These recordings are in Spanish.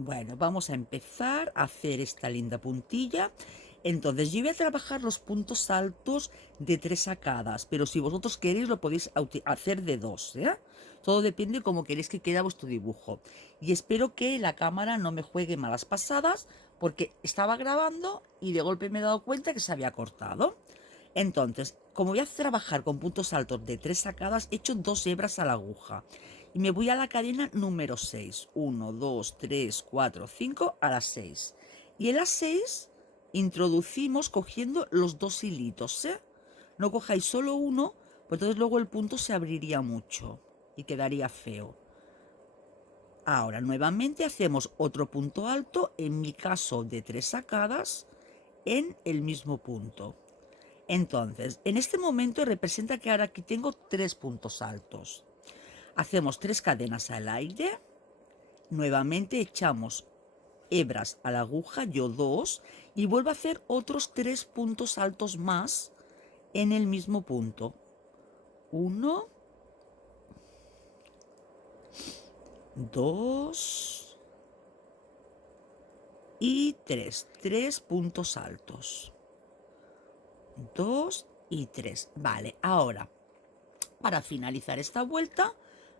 Bueno, vamos a empezar a hacer esta linda puntilla. Entonces, yo voy a trabajar los puntos altos de 3 sacadas, pero si vosotros queréis lo podéis hacer de 2, ¿eh? Todo depende cómo queréis que quede vuestro dibujo. Y espero que la cámara no me juegue malas pasadas, porque estaba grabando y de golpe me he dado cuenta que se había cortado. Entonces, como voy a trabajar con puntos altos de 3 sacadas, he hecho 2 hebras a la aguja. Y me voy a la cadena número 6. 1, 2, 3, 4, 5 a las 6. Y en las 6 introducimos cogiendo los 2 hilitos, ¿eh? No cojáis solo uno, pues entonces luego el punto se abriría mucho y quedaría feo. Ahora nuevamente hacemos otro punto alto, en mi caso de 3 sacadas, en el mismo punto. Entonces, en este momento representa que ahora aquí tengo 3 puntos altos. Hacemos 3 cadenas al aire, nuevamente echamos hebras a la aguja, yo 2, y vuelvo a hacer otros 3 puntos altos más en el mismo punto. 1, 2 y 3. 3 puntos altos. 2 y 3. Vale, ahora, para finalizar esta vuelta,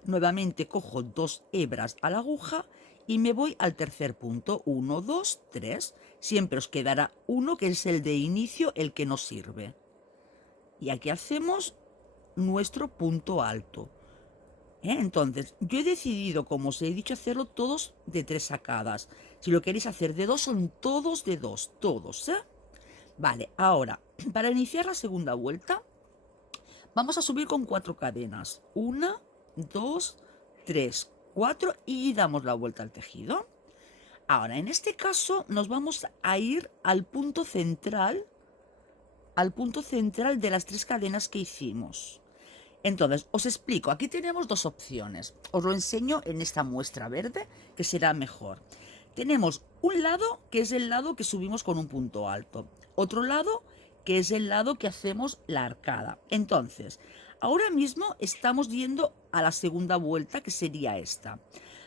nuevamente cojo 2 hebras a la aguja y me voy al tercer punto. 1, 2, 3. Siempre os quedará uno que es el de inicio, el que nos sirve. Y aquí hacemos nuestro punto alto. Entonces, yo he decidido, como os he dicho, hacerlo todos de 3 sacadas. Si lo queréis hacer de 2, son todos de 2, todos, ¿eh? Vale, ahora, para iniciar la segunda vuelta, vamos a subir con 4 cadenas. 1, 2, 3, 4 y damos la vuelta al tejido. Ahora, en este caso, nos vamos a ir al punto central de las 3 cadenas que hicimos. Entonces, os explico, aquí tenemos 2 opciones. Os lo enseño en esta muestra verde, que será mejor. Tenemos un lado, que es el lado que subimos con un punto alto. Otro lado, que es el lado que hacemos la arcada. Entonces, ahora mismo estamos yendo a la segunda vuelta, que sería esta.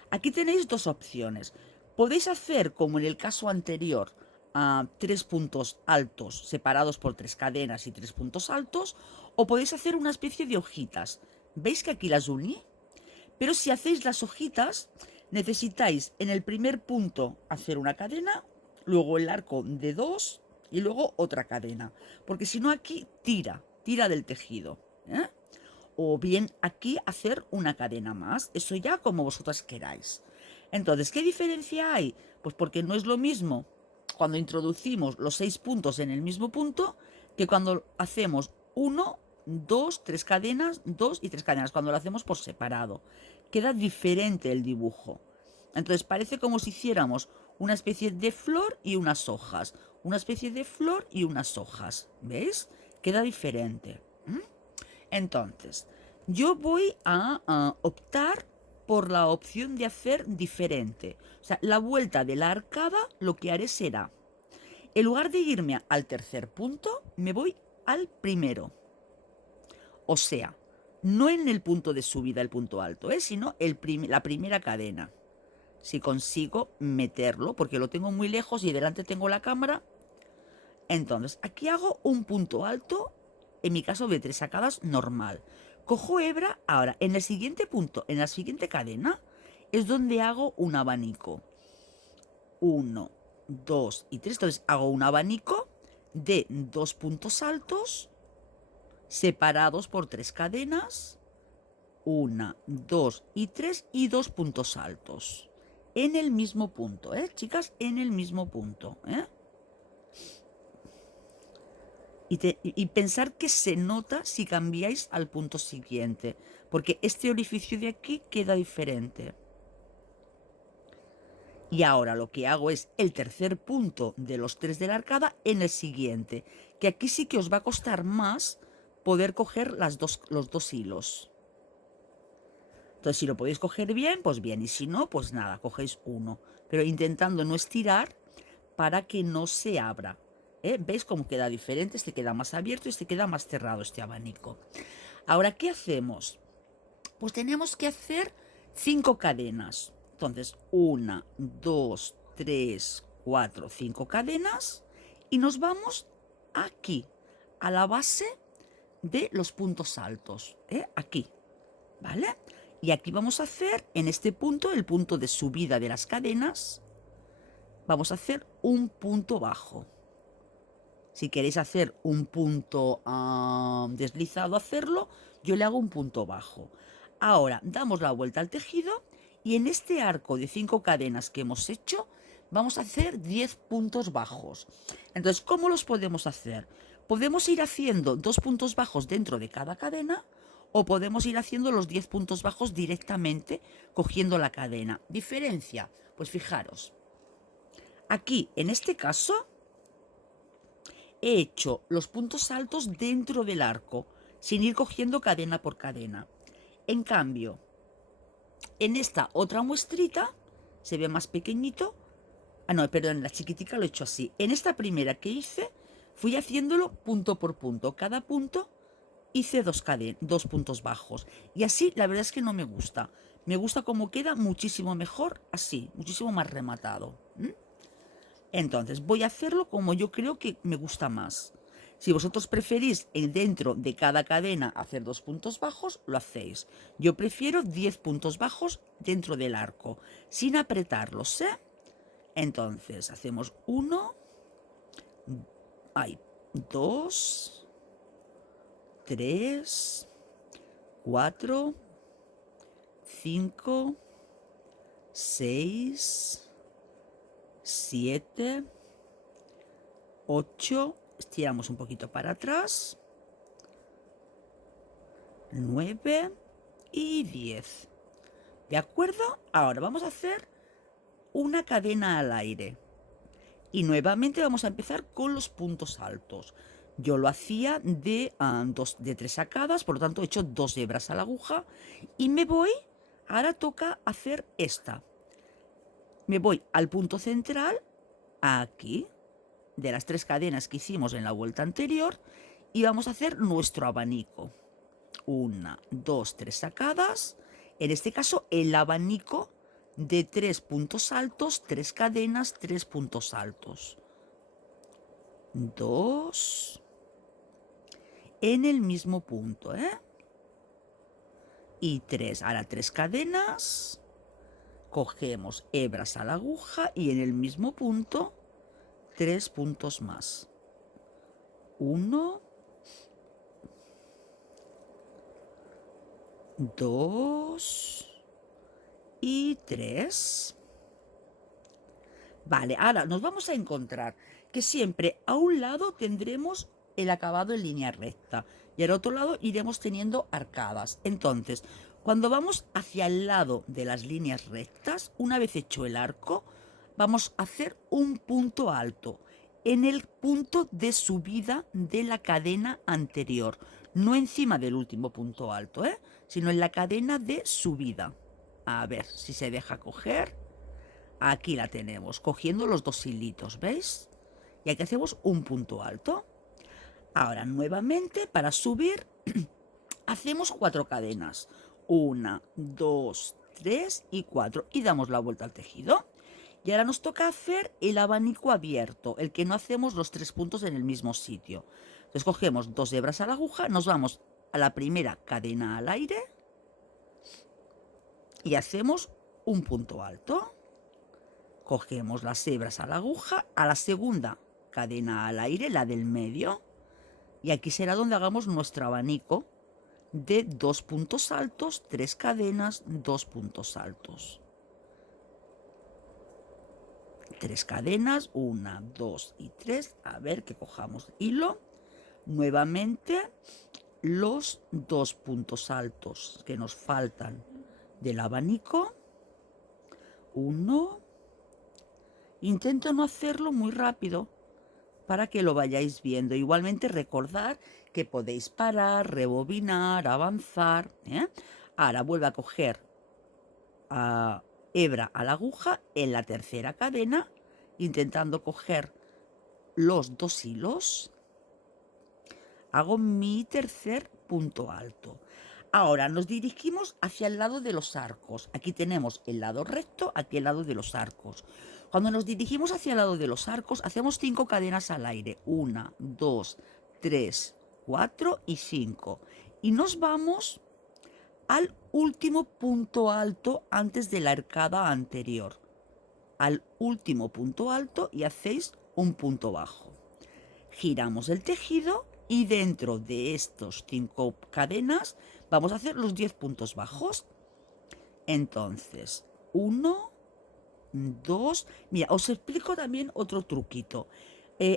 Aquí tenéis 2 opciones. Podéis hacer, como en el caso anterior, 3 puntos altos separados por 3 cadenas y 3 puntos altos, o podéis hacer una especie de hojitas. ¿Veis que aquí las uní? Pero si hacéis las hojitas, necesitáis en el primer punto hacer una cadena, luego el arco de 2 y luego otra cadena. Porque si no aquí tira del tejido, ¿eh? O bien aquí hacer una cadena más, eso ya como vosotras queráis. Entonces, ¿qué diferencia hay? Pues porque no es lo mismo cuando introducimos los 6 puntos en el mismo punto que cuando hacemos 1, 2, 3 cadenas, 2 y 3 cadenas, cuando lo hacemos por separado. Queda diferente el dibujo. Entonces parece como si hiciéramos una especie de flor y unas hojas. Una especie de flor y unas hojas. ¿Veis? Queda diferente. Entonces, yo voy a optar por la opción de hacer diferente. O sea, la vuelta de la arcada lo que haré será, en lugar de irme al tercer punto, me voy al primero. O sea, no en el punto de subida, el punto alto, sino la primera cadena. Si consigo meterlo, porque lo tengo muy lejos y delante tengo la cámara. Entonces, aquí hago un punto alto, en mi caso de 3 sacadas normal. Cojo hebra, ahora en el siguiente punto, en la siguiente cadena, es donde hago un abanico. 1, 2 y 3. Entonces hago un abanico de 2 puntos altos separados por 3 cadenas. 1, 2 y 3 y 2 puntos altos. En el mismo punto, chicas, en el mismo punto, Y pensar que se nota si cambiáis al punto siguiente, porque este orificio de aquí queda diferente. Y ahora lo que hago es el tercer punto de los 3 de la arcada en el siguiente, que aquí sí que os va a costar más poder coger los dos hilos. Entonces, si lo podéis coger bien, pues bien, y si no, pues nada, cogéis uno, pero intentando no estirar para que no se abra. ¿Veis cómo queda diferente? Este queda más abierto y este queda más cerrado, este abanico. Ahora, ¿qué hacemos? Pues tenemos que hacer 5 cadenas. Entonces, 1, 2, 3, 4, 5 cadenas y nos vamos aquí, a la base de los puntos altos, aquí, ¿vale? Y aquí vamos a hacer, en este punto, el punto de subida de las cadenas, vamos a hacer un punto bajo. Si queréis hacer un punto deslizado, hacerlo, yo le hago un punto bajo. Ahora damos la vuelta al tejido y en este arco de 5 cadenas que hemos hecho, vamos a hacer 10 puntos bajos. Entonces, ¿cómo los podemos hacer? Podemos ir haciendo 2 puntos bajos dentro de cada cadena o podemos ir haciendo los 10 puntos bajos directamente cogiendo la cadena. ¿Diferencia? Pues fijaros, aquí en este caso he hecho los puntos altos dentro del arco, sin ir cogiendo cadena por cadena. En cambio, en esta otra muestrita, se ve más pequeñito. Ah, no, perdón, la chiquitica lo he hecho así. En esta primera que hice, fui haciéndolo punto por punto. Cada punto hice dos puntos bajos. Y así, la verdad es que no me gusta. Me gusta como queda muchísimo mejor así, muchísimo más rematado. Entonces, voy a hacerlo como yo creo que me gusta más. Si vosotros preferís dentro de cada cadena hacer 2 puntos bajos, lo hacéis. Yo prefiero 10 puntos bajos dentro del arco, sin apretarlos, ¿eh? Entonces, hacemos 1, 2, 3, 4, 5, 6, 7, 8, estiramos un poquito para atrás, 9 y 10. ¿De acuerdo? Ahora vamos a hacer una cadena al aire. Y nuevamente vamos a empezar con los puntos altos. Yo lo hacía de 3 sacadas, por lo tanto he hecho 2 hebras a la aguja. Y me voy, ahora toca hacer esta. Me voy al punto central, aquí, de las 3 cadenas que hicimos en la vuelta anterior, y vamos a hacer nuestro abanico. 1, 2, 3 sacadas. En este caso, el abanico de 3 puntos altos, 3 cadenas, 3 puntos altos. 2 en el mismo punto, y 3. Ahora 3 cadenas. Cogemos hebras a la aguja y en el mismo punto 3 puntos más. 1, 2 y 3. Vale, ahora nos vamos a encontrar que siempre a un lado tendremos el acabado en línea recta y al otro lado iremos teniendo arcadas. Entonces, cuando vamos hacia el lado de las líneas rectas, una vez hecho el arco, vamos a hacer un punto alto en el punto de subida de la cadena anterior, no encima del último punto alto, sino en la cadena de subida. A ver si se deja coger. Aquí la tenemos, cogiendo los 2 hilitos, ¿veis? Y aquí hacemos un punto alto. Ahora, nuevamente, para subir, hacemos 4 cadenas. 1, 2, 3 y 4. Y damos la vuelta al tejido. Y ahora nos toca hacer el abanico abierto, el que no hacemos los 3 puntos en el mismo sitio. Entonces cogemos 2 hebras a la aguja, nos vamos a la primera cadena al aire y hacemos un punto alto. Cogemos las hebras a la aguja, a la segunda cadena al aire, la del medio, y aquí será donde hagamos nuestro abanico de 2 puntos altos, 3 cadenas, 2 puntos altos. 3 cadenas, 1, 2 y 3, a ver que cojamos hilo. Nuevamente los 2 puntos altos que nos faltan del abanico. 1. Intento no hacerlo muy rápido para que lo vayáis viendo. Igualmente recordad que podéis parar, rebobinar, avanzar. Ahora vuelvo a coger hebra a la aguja en la tercera cadena, intentando coger los 2 hilos. Hago mi tercer punto alto. Ahora nos dirigimos hacia el lado de los arcos. Aquí tenemos el lado recto, aquí el lado de los arcos. Cuando nos dirigimos hacia el lado de los arcos, hacemos 5 cadenas al aire. 1, 2, 3, 4 y 5. Y nos vamos al último punto alto antes de la arcada anterior. Al último punto alto y hacéis un punto bajo. Giramos el tejido y dentro de estos 5 cadenas vamos a hacer los 10 puntos bajos. Entonces, 1, 2... Mira, os explico también otro truquito.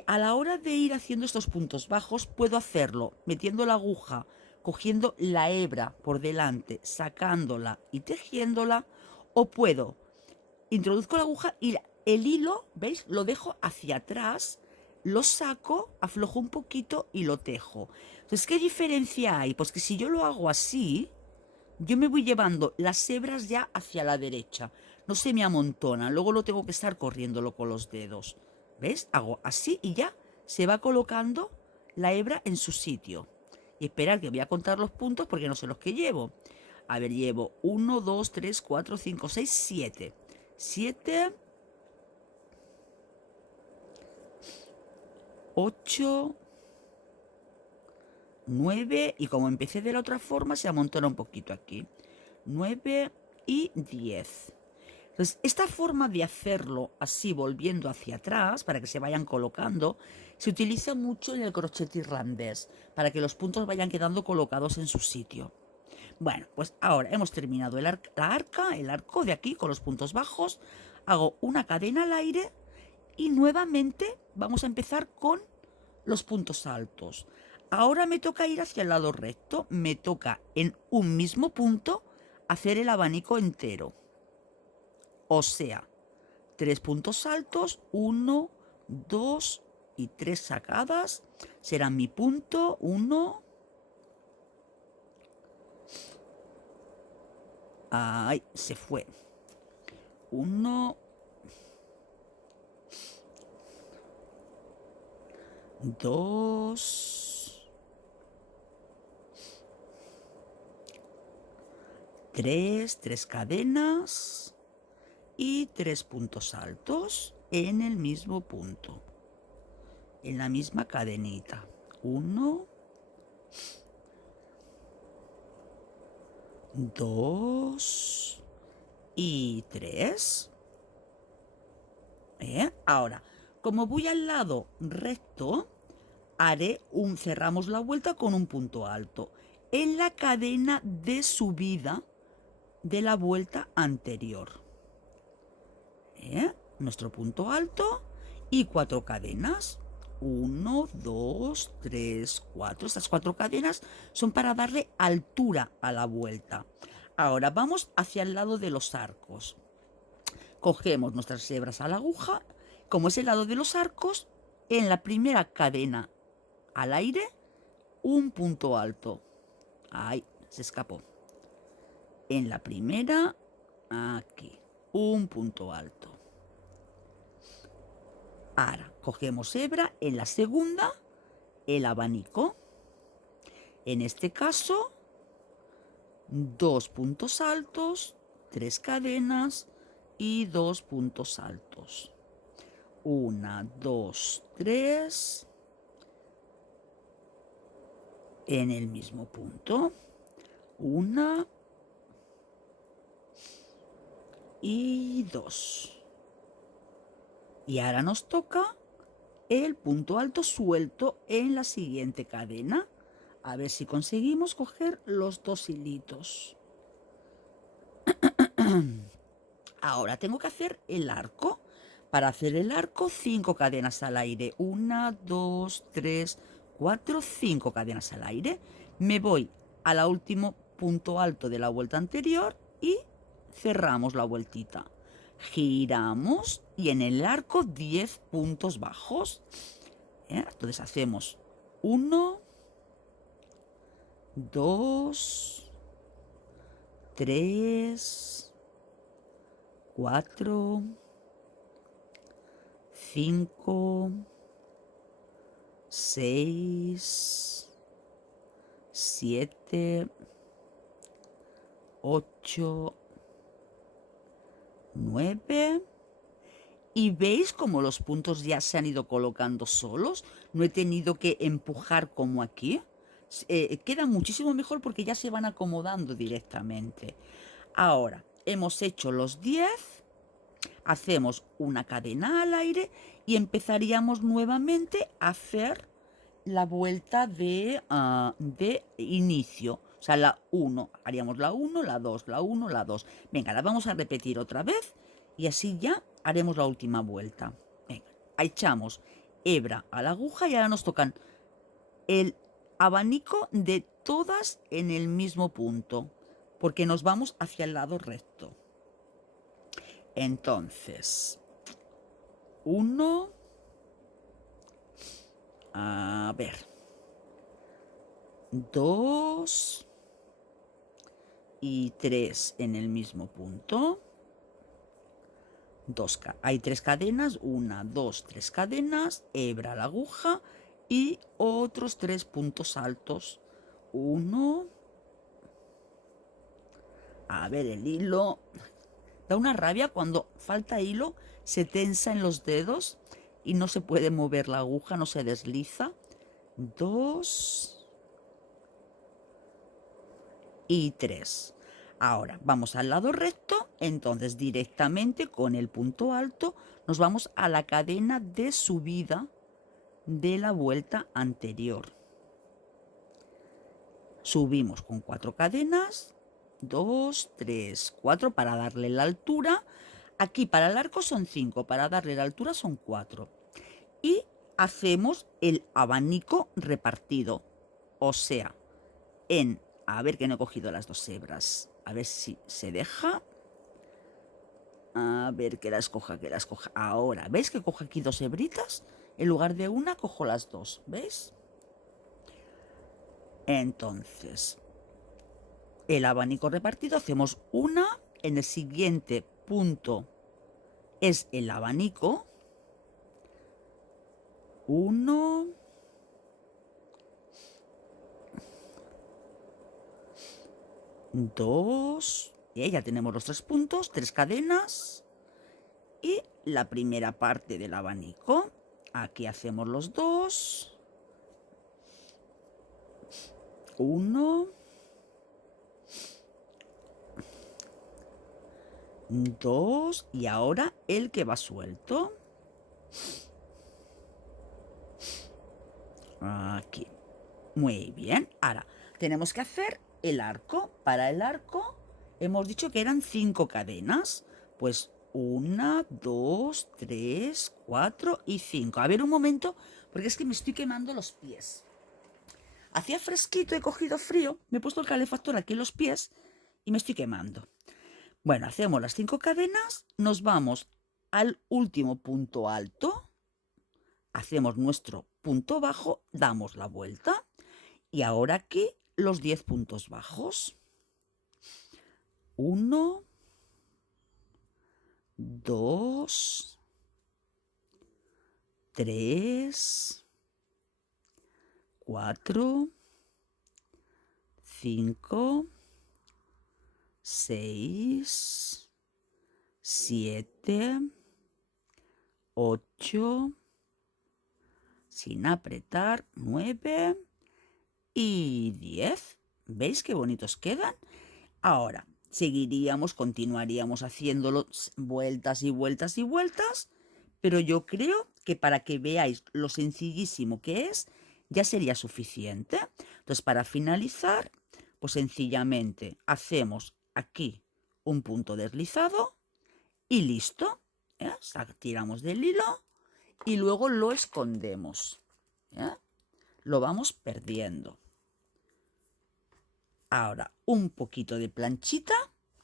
A la hora de ir haciendo estos puntos bajos, puedo hacerlo metiendo la aguja, cogiendo la hebra por delante, sacándola y tejiéndola, o puedo, introduzco la aguja y el hilo, ¿veis? Lo dejo hacia atrás, lo saco, aflojo un poquito y lo tejo. Entonces, ¿qué diferencia hay? Pues que si yo lo hago así, yo me voy llevando las hebras ya hacia la derecha. No se me amontonan, luego lo tengo que estar corriéndolo con los dedos. ¿Ves? Hago así y ya se va colocando la hebra en su sitio. Y esperar que voy a contar los puntos porque no sé los que llevo. A ver, llevo 1, 2, 3, 4, 5, 6, 7. 7, 8, 9, y como empecé de la otra forma se amontona un poquito aquí. 9 y 10. Entonces, esta forma de hacerlo así volviendo hacia atrás para que se vayan colocando se utiliza mucho en el crochet irlandés para que los puntos vayan quedando colocados en su sitio. Bueno, pues ahora hemos terminado el arco de aquí con los puntos bajos. Hago una cadena al aire y nuevamente vamos a empezar con los puntos altos. Ahora me toca ir hacia el lado recto. Me toca en un mismo punto hacer el abanico entero. O sea, 3 puntos altos, 1, 2 y 3 sacadas. Será mi punto 1. Ay, se fue. 1, 2, 3 cadenas y 3 puntos altos en el mismo punto, en la misma cadenita. 1, 2 y 3. Ahora, como voy al lado recto, cerramos la vuelta con un punto alto en la cadena de subida de la vuelta anterior. Nuestro punto alto y 4 cadenas. 1, 2, 3, 4. Estas 4 cadenas son para darle altura a la vuelta. Ahora vamos hacia el lado de los arcos. Cogemos nuestras hebras a la aguja. Como es el lado de los arcos, en la primera cadena al aire, un punto alto. Ahí, se escapó. En la primera, aquí, un punto alto. Ahora, cogemos hebra, en la segunda, el abanico. En este caso, 2 puntos altos, 3 cadenas y 2 puntos altos. 1, 2, 3. En el mismo punto. 1 y 2. Y ahora nos toca el punto alto suelto en la siguiente cadena. A ver si conseguimos coger los 2 hilitos. Ahora tengo que hacer el arco. Para hacer el arco, 5 cadenas al aire. 1, 2, 3, 4, 5 cadenas al aire. Me voy al último punto alto de la vuelta anterior y cerramos la vueltita. Giramos y en el arco 10 puntos bajos. Entonces hacemos 1, 2, 3, 4, 5, 6, 7, 8, 9. Y veis como los puntos ya se han ido colocando solos. No he tenido que empujar como aquí. Queda muchísimo mejor porque ya se van acomodando directamente. Ahora, hemos hecho los 10. Hacemos una cadena al aire y empezaríamos nuevamente a hacer la vuelta de inicio. O sea, la 1. Haríamos la 1, la 2, la 1, la 2. Venga, la vamos a repetir otra vez y así ya haremos la última vuelta. Venga, echamos hebra a la aguja y ahora nos tocan el abanico de todas en el mismo punto, porque nos vamos hacia el lado recto. Entonces, 1, a ver, 2 y 3 en el mismo punto. Hay 3 cadenas, 1, 2, 3 cadenas, hebra a la aguja y otros 3 puntos altos. 1. A ver, el hilo. Da una rabia cuando falta hilo, se tensa en los dedos y no se puede mover la aguja, no se desliza. 2 y 3. Ahora vamos al lado recto, entonces directamente con el punto alto nos vamos a la cadena de subida de la vuelta anterior. Subimos con 4 cadenas, 2, 3, 4 para darle la altura. Aquí para el arco son 5, para darle la altura son 4. Y hacemos el abanico repartido, o sea, a ver que no he cogido las 2 hebras, a ver si se deja. A ver que la escoja, Ahora, ¿veis que cojo aquí 2 hebritas? En lugar de una, cojo las 2, ¿veis? Entonces, el abanico repartido, hacemos una, en el siguiente punto es el abanico, 1, 2, y ya tenemos los 3 puntos, 3 cadenas y la primera parte del abanico. Aquí hacemos los 2, 1, 2 y ahora el que va suelto. Aquí. Muy bien. Ahora tenemos que hacer el arco. Para el arco hemos dicho que eran 5 cadenas. Pues 1, 2, 3, 4 y 5. A ver un momento, porque es que me estoy quemando los pies. Hacía fresquito, he cogido frío, me he puesto el calefactor aquí en los pies y me estoy quemando. Bueno, hacemos las 5 cadenas, nos vamos al último punto alto, hacemos nuestro punto bajo, damos la vuelta y ahora aquí los 10 puntos bajos. 1, 2, 3, 4, 5, 6, 7, 8, sin apretar, 9 y 10. ¿Veis qué bonitos quedan? Ahora continuaríamos haciéndolo vueltas y vueltas y vueltas, pero yo creo que para que veáis lo sencillísimo que es, ya sería suficiente. Entonces, para finalizar, pues sencillamente hacemos aquí un punto deslizado y listo. Tiramos del hilo y luego lo escondemos. Lo vamos perdiendo. Ahora un poquito de planchita,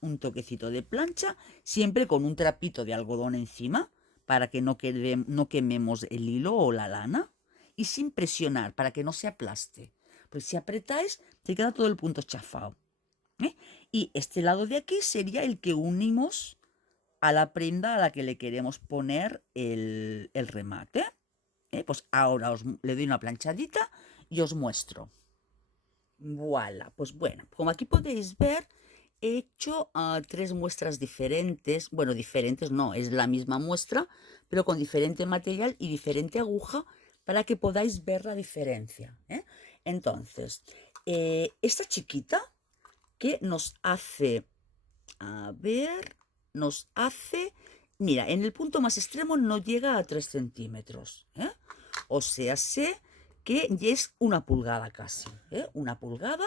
un toquecito de plancha, siempre con un trapito de algodón encima para que no quememos el hilo o la lana y sin presionar para que no se aplaste. Pues si apretáis se queda todo el punto chafado. Y este lado de aquí sería el que unimos a la prenda a la que le queremos poner el remate. Pues ahora le doy una planchadita y os muestro. Voilà, pues bueno, como aquí podéis ver, he hecho 3 muestras diferentes. Bueno, diferentes no, es la misma muestra, pero con diferente material y diferente aguja para que podáis ver la diferencia, ¿eh? Entonces, esta chiquita que nos hace, a ver, nos hace, mira, en el punto más extremo no llega a 3 centímetros, ¿eh? O sea, sé que ya es una pulgada casi, ¿eh? Una pulgada.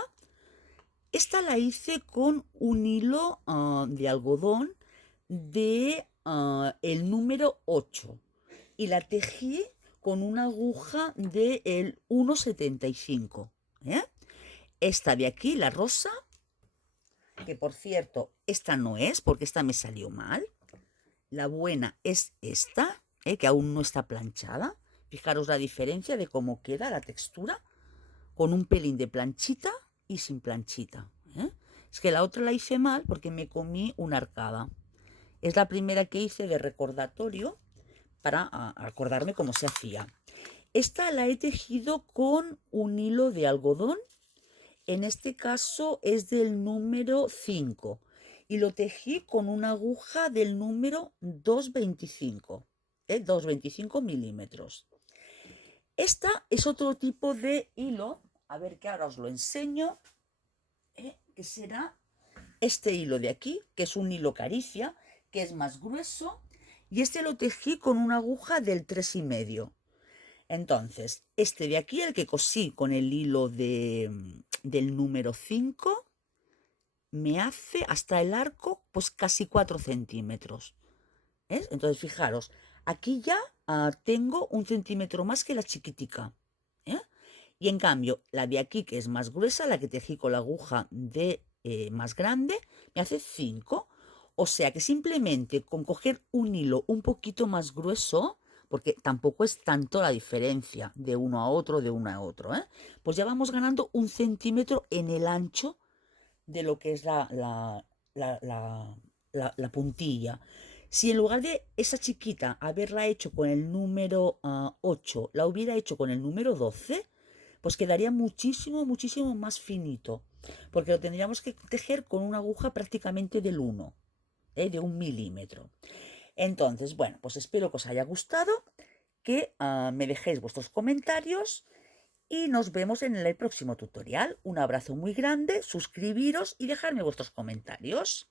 Esta la hice con un hilo de algodón de el número 8 y la tejí con una aguja del 1,75, ¿eh? Esta de aquí, la rosa, que por cierto, esta no es, porque esta me salió mal. La buena es esta, que aún no está planchada. Fijaros la diferencia de cómo queda la textura, con un pelín de planchita y sin planchita, ¿eh? Es que la otra la hice mal porque me comí una arcada. Es la primera que hice de recordatorio para acordarme cómo se hacía. Esta la he tejido con un hilo de algodón. En este caso es del número 5 y lo tejí con una aguja del número 2,25, 2,25 milímetros. Esta es otro tipo de hilo, a ver que ahora os lo enseño, que será este hilo de aquí, que es un hilo caricia, que es más grueso, y este lo tejí con una aguja del 3,5. Entonces, este de aquí, el que cosí con el hilo del número 5, me hace hasta el arco pues casi 4 centímetros. ¿Ves? Entonces, fijaros, aquí ya tengo 1 centímetro más que la chiquitica, ¿eh? Y en cambio, la de aquí, que es más gruesa, la que tejí con la aguja de más grande, me hace 5. O sea que simplemente con coger un hilo un poquito más grueso, porque tampoco es tanto la diferencia de uno a otro, pues ya vamos ganando 1 centímetro en el ancho de lo que es la puntilla. Si en lugar de esa chiquita haberla hecho con el número 8, la hubiera hecho con el número 12, pues quedaría muchísimo, muchísimo más finito, porque lo tendríamos que tejer con una aguja prácticamente del 1, de 1 milímetro. Entonces, bueno, pues espero que os haya gustado, que me dejéis vuestros comentarios y nos vemos en el próximo tutorial. Un abrazo muy grande, suscribiros y dejarme vuestros comentarios.